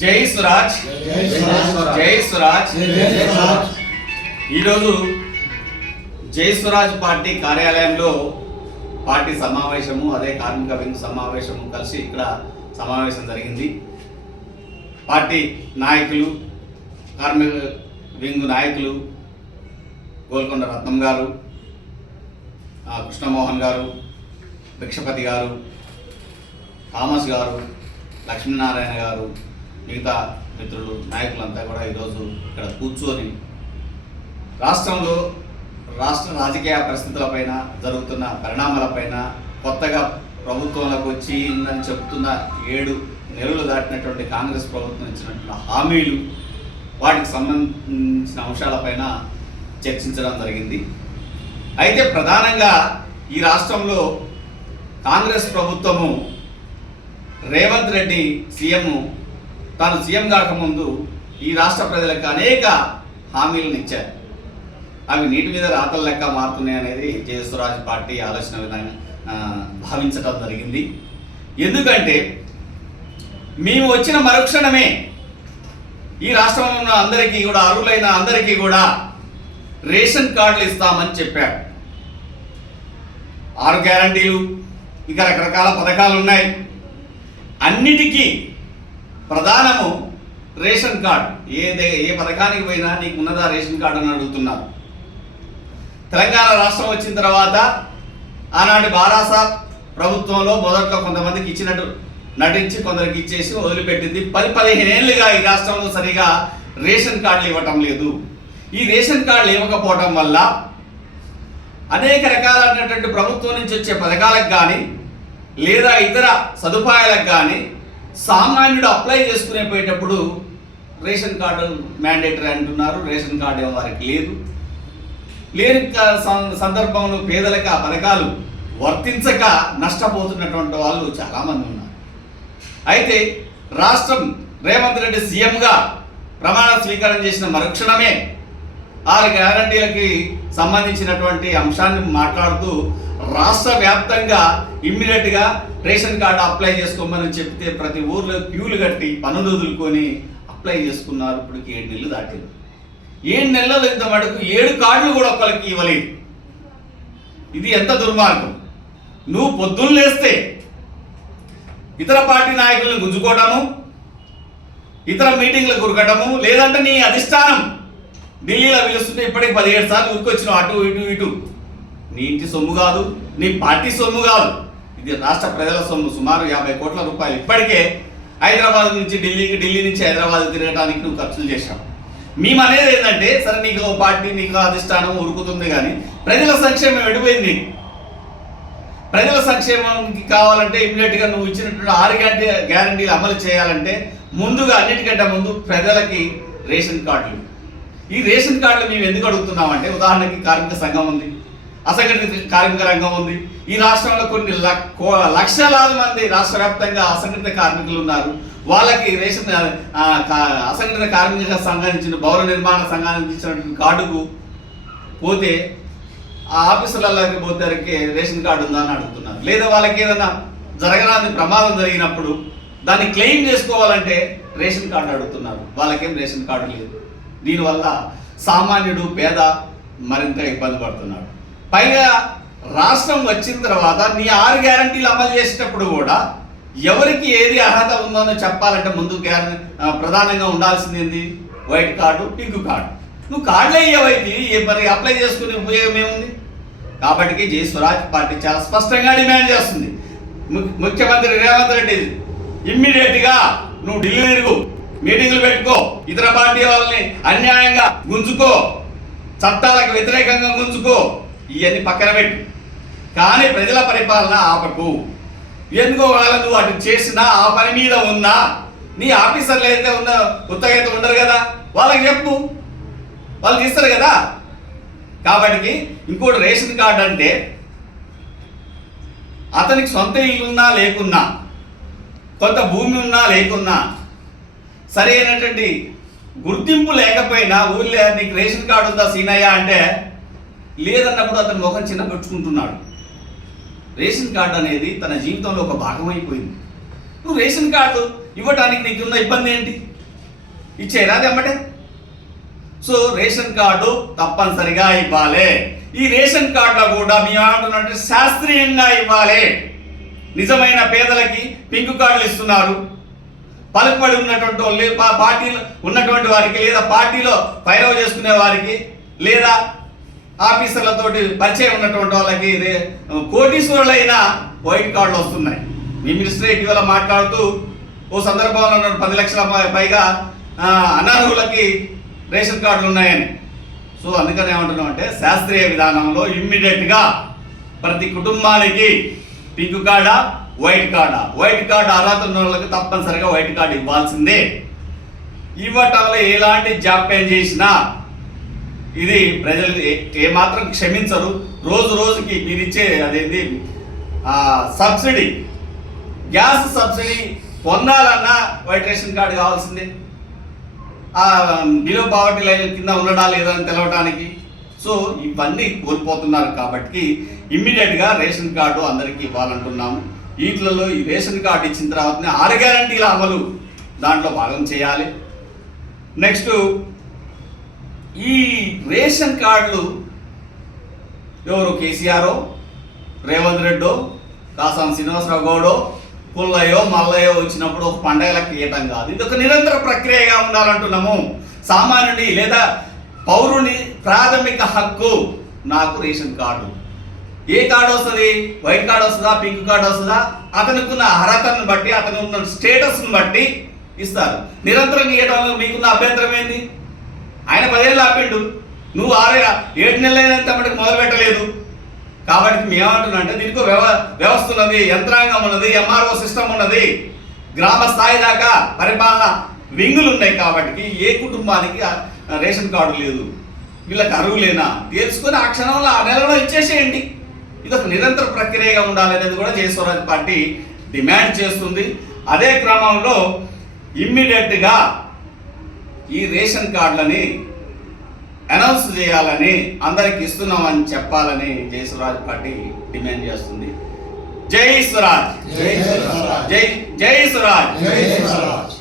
జై సురాజ్. జై సురాజ్. ఈరోజు జై స్వరాజ్ పార్టీ కార్యాలయంలో పార్టీ సమావేశము అదే కార్మిక వింగ్ సమావేశము కలిసి ఇక్కడ సమావేశం జరిగింది. పార్టీ నాయకులు కార్మిక వింగ్ నాయకులు గోల్కొండ రత్నం గారు కృష్ణమోహన్ గారు భిక్షపతి గారు థామస్ గారు లక్ష్మీనారాయణ గారు మిగతా మిత్రులు నాయకులంతా కూడా ఈరోజు ఇక్కడ కూర్చొని రాష్ట్రంలో రాష్ట్ర రాజకీయ పరిస్థితులపైన జరుగుతున్న పరిణామాలపైన కొత్తగా ప్రభుత్వంలోకి వచ్చి అని చెప్తున్న ఏడు నెలలు దాటినటువంటి కాంగ్రెస్ ప్రభుత్వం ఇచ్చినటువంటి హామీలు వాటికి సంబంధించిన అంశాలపైన చర్చించడం జరిగింది. అయితే ప్రధానంగా ఈ రాష్ట్రంలో కాంగ్రెస్ ప్రభుత్వము రేవంత్ రెడ్డి సీఎం తాను సీఎం కాకముందు ఈ రాష్ట్ర ప్రజలకు అనేక హామీలను ఇచ్చారు. అవి నీటి మీద రాతల లెక్క మారుతున్నాయి అనేది జయస్వరాజ్ పార్టీ ఆలోచన విధానం భావించటం జరిగింది. ఎందుకంటే మేము వచ్చిన మరుక్షణమే ఈ రాష్ట్రంలో ఉన్న అందరికీ కూడా అర్హులైన అందరికీ కూడా రేషన్ కార్డులు ఇస్తామని చెప్పాడు ఆరు గ్యారంటీలు ఇంకా రకరకాల పథకాలు ఉన్నాయి. అన్నిటికీ ప్రధానము రేషన్ కార్డు. ఏ దే- ఏ పథకానికి పోయినా నీకు ఉన్నదా రేషన్ కార్డు అని అడుగుతున్నారు. తెలంగాణ రాష్ట్రం వచ్చిన తర్వాత ఆనాటి బారాస ప్రభుత్వంలో మొదట్లో కొంతమందికి ఇచ్చినట్టు నటించి కొందరికి ఇచ్చేసి వదిలిపెట్టింది. పది పదిహేను ఏళ్ళుగా ఈ రాష్ట్రంలో సరిగా రేషన్ కార్డులు ఇవ్వటం లేదు. ఈ రేషన్ కార్డులు ఇవ్వకపోవటం వల్ల అనేక రకాలైనటువంటి ప్రభుత్వం నుంచి వచ్చే పథకాలకు కానీ లేదా ఇతర సదుపాయాలకు కానీ సామాన్యుడు అప్లై చేసుకునే పోయేటప్పుడు రేషన్ కార్డు మ్యాండేటరీ అంటున్నారు. రేషన్ కార్డు ఏమో వారికి లేదు. లేని సందర్భంలో పేదలకు ఆ పథకాలు వర్తించక నష్టపోతున్నటువంటి వాళ్ళు చాలామంది ఉన్నారు. అయితే రాష్ట్రం రేవంత్ రెడ్డి సీఎంగా ప్రమాణ స్వీకారం చేసిన మరుక్షణమే ఆరు గ్యారంటీలకి సంబంధించినటువంటి అంశాన్ని మాట్లాడుతూ రాష్ట్ర వ్యాప్తంగా ఇమ్మీడియట్గా రేషన్ కార్డు అప్లై చేసుకోమని చెప్తే ప్రతి ఊర్లో క్యూలు కట్టి పనులు వదులుకొని అప్లై చేసుకున్నారు ఇప్పటికి ఏడు నెలలు దాటింది. ఏడు నెలలు ఇంత మటుకు ఏడు కార్డులు కూడా ఒకరికి ఇవ్వలేదు. ఇది ఎంత దుర్మార్గం. నువ్వు పొద్దున్న లేస్తే ఇతర పార్టీ నాయకులను గుంజుకోవడము ఇతర మీటింగ్లకు ఉరకటము లేదంటే నీ అధిష్టానం ఢిల్లీలో పిలుస్తుంటే ఇప్పటికి పదిహేడు సార్లు ఉరికొచ్చినావు అటు ఇటు ఇటు. నీ ఇంటి సొమ్ము కాదు నీ పార్టీ సొమ్ము కాదు. ఇది రాష్ట్ర ప్రజల సొమ్ము సుమారు యాభై కోట్ల రూపాయలు. ఇప్పటికే హైదరాబాద్ నుంచి ఢిల్లీకి ఢిల్లీ నుంచి హైదరాబాద్ తిరగడానికి నువ్వు ఖర్చులు చేశావు. మేము అనేది ఏంటంటే సరే నీకు పార్టీ నీకు అధిష్టానం ఉరుకుతుంది కానీ ప్రజల సంక్షేమం ఎడిపోయింది. ప్రజల సంక్షేమానికి కావాలంటే ఇమ్మీడియట్గా నువ్వు ఇచ్చినటువంటి ఆరు గ్యారంటీ గ్యారంటీలు అమలు చేయాలంటే ముందుగా అన్నిటికంటే ముందు ప్రజలకి రేషన్ కార్డులు. ఈ రేషన్ కార్డులు మేము ఎందుకు అడుగుతున్నామంటే ఉదాహరణకి కార్మిక సంఘం ఉంది అసంఘటిత కార్మిక రంగం ఉంది. ఈ రాష్ట్రంలో కొన్ని లక్- లక్షలాది మంది రాష్ట్ర వ్యాప్తంగా అసంఘటిత కార్మికులు ఉన్నారు. వాళ్ళకి రేషన్ కా- అసంఘటిత కార్మిక సంఘానికి భవన నిర్మాణ సంఘానికి ఇచ్చినటువంటి కార్డుకు పోతే ఆ ఆఫీసులలోకి పోతే రేషన్ కార్డు ఉందా అని అడుగుతున్నారు. లేదా వాళ్ళకి ఏదైనా జరగరాని ప్రమాదం జరిగినప్పుడు దాన్ని క్లెయిమ్ చేసుకోవాలంటే రేషన్ కార్డు అడుగుతున్నారు. వాళ్ళకేం రేషన్ కార్డు లేదు. దీనివల్ల సామాన్యుడు పేద మరింత ఇబ్బంది పడుతున్నాడు. పైగా రాష్ట్రం వచ్చిన తర్వాత నీ ఆరు గ్యారంటీలు అమలు చేసేటప్పుడు కూడా ఎవరికి ఏది అర్హత ఉందో చెప్పాలంటే ముందు గ్యారంటీ ప్రధానంగా ఉండాల్సింది ఏంది? White card pink card. నువ్వు కార్డులు అయ్యేవైతే మరి అప్లై చేసుకునే ఉపయోగం ఏముంది? కాబట్టి జై స్వరాజ్ పార్టీ చాలా స్పష్టంగా డిమాండ్ చేస్తుంది. ము- ముఖ్యమంత్రి రేవంత్ రెడ్డి ఇమ్మీడియట్గా నువ్వు ఢిల్లీ తిరుగు. మీటింగులు పెట్టుకో. ఇతర పార్టీ వాళ్ళని అన్యాయంగా గుంజుకో. చట్టాలకు వ్యతిరేకంగా గుంజుకో. ఇవన్నీ పక్కన పెట్టు. కానీ ప్రజల పరిపాలన ఆపకు. ఎందుకో వాళ్ళ నువ్వు అటు చేసినా ఆ పని మీద ఉన్నా నీ ఆఫీసర్లు అయితే ఉన్న ఉత్తగైతే ఉండరు కదా. వాళ్ళకి చెప్పు. వాళ్ళు తీస్తారు కదా. కాబట్టి ఇంకోటి రేషన్ కార్డు అంటే అతనికి సొంత ఇల్లున్నా లేకున్నా కొంత భూమి ఉన్నా లేకున్నా సరైనటువంటి గుర్తింపు లేకపోయినా ఊళ్ళో నీకు రేషన్ కార్డు ఉందా సీనయ్య అంటే లేదన్నప్పుడు అతను ముఖం చిన్న పెట్టుకుంటున్నాడు. రేషన్ కార్డు అనేది తన జీవితంలో ఒక భాగమైపోయింది. నువ్వు రేషన్ కార్డు ఇవ్వటానికి నీకున్న ఇబ్బంది ఏంటి? ఇచ్చేరా అమ్మటే? సో రేషన్ కార్డు తప్పనిసరిగా ఇవ్వాలి. ఈ రేషన్ కార్డులో కూడా మీ ఏమంటున్నామంటే శాస్త్రీయంగా ఇవ్వాలి. నిజమైన పేదలకి పింక్ కార్డులు ఇస్తున్నారు. పలుకుబడి ఉన్నటువంటి వాళ్ళు పా- పార్టీలో ఉన్నటువంటి వారికి లేదా పార్టీలో పైరవ చేసుకునే వారికి లేదా ఆఫీసర్లతోటి పరిచయం ఉన్నటువంటి వాళ్ళకి కోటీశ్వరులైన వైట్ కార్డులు వస్తున్నాయి. మీ మినిస్టర్ ఇటీవల మాట్లాడుతూ ఓ సందర్భంలో ఉన్న పది లక్షల పై- పైగా అనర్హులకి రేషన్ కార్డులు ఉన్నాయని. సో అందుకని ఏమంటున్నాం అంటే శాస్త్రీయ విధానంలో ఇమ్మీడియట్గా ప్రతి కుటుంబానికి పింక్ కార్డా వైట్ కార్డా వైట్ కార్డు అర్హత ఉన్న వాళ్ళకి తప్పనిసరిగా వైట్ కార్డు ఇవ్వాల్సిందే. ఇవ్వటంలో ఎలాంటి జాప్యం చేసినా ఇది ప్రజలు ఏ- ఏమాత్రం క్షమించరు. రోజు రోజుకి మీరు ఇచ్చే అదేంటి సబ్సిడీ. గ్యాస్ సబ్సిడీ పొందాలన్నా వైట్ రేషన్ కార్డు కావాల్సిందే. బిలో పావర్టీ లైన్ కింద ఉండడా లేదా అని తెలవడానికి సో ఇవన్నీ కోల్పోతున్నారు కాబట్టి ఇమ్మీడియట్గా రేషన్ కార్డు అందరికీ ఇవ్వాలంటున్నాము. వీటిలలో ఈ రేషన్ కార్డు ఇచ్చిన తర్వాతనే ఆరు గ్యారంటీల అమలు దాంట్లో భాగం చేయాలి. నెక్స్ట్ ఈ రేషన్ కార్డులు ఎవరు? కేసీఆర్ రేవంత్ రెడ్డో కాసాం శ్రీనివాసరావు గౌడో పుల్లయ్యో మల్లయ్యో వచ్చినప్పుడు ఒక పండగల ఇవ్వటం కాదు. ఇది ఒక నిరంతర ప్రక్రియగా ఉండాలంటున్నాము. సామాన్యుడి లేదా పౌరుని ప్రాథమిక హక్కు నాకు రేషన్ కార్డు. ఏ కార్డు వస్తుంది? వైట్ కార్డు వస్తుందా? పింక్ కార్డు వస్తుందా? అతనికి ఉన్న అర్హతను బట్టి అతను ఉన్న స్టేటస్ని బట్టి ఇస్తారు. నిరంతరం ఇవ్వడంలో మీకున్న అభ్యంతరం ఏంది? ఆయన పదేళ్ళు ఆపిండు. నువ్వు ఆరు ఏడు నెలలు అయినంత మటుకు మొదలు పెట్టలేదు. కాబట్టి మేము ఏమంటున్నా అంటే దీనికి వ్యవ వ్యవస్థ ఉన్నది యంత్రాంగం ఉన్నది ఎంఆర్ఓ సిస్టమ్ ఉన్నది. గ్రామ స్థాయి దాకా పరిపాలన వింగులు ఉన్నాయి కాబట్టి ఏ కుటుంబానికి రేషన్ కార్డు లేదు. వీళ్ళకి అరువు లేనా? తెలుసుకొని ఆ క్షణంలో ఆ నెలలో ఇచ్చేసేయండి. ఇది ఒక నిరంతర ప్రక్రియగా ఉండాలనేది కూడా జయస్వరాజ్ పార్టీ డిమాండ్ చేస్తుంది అదే క్రమంలో ఇమ్మీడియట్గా ఈ రేషన్ కార్డులని అనౌన్స్ చేయాలని అందరికి ఇస్తున్నామని చెప్పాలని జై స్వరాజ్ పార్టీ డిమాండ్ చేస్తుంది జై స్వరాజ్ జై స్వరాజ్. జై జై స్వరాజ్ జై స్వరాజ్.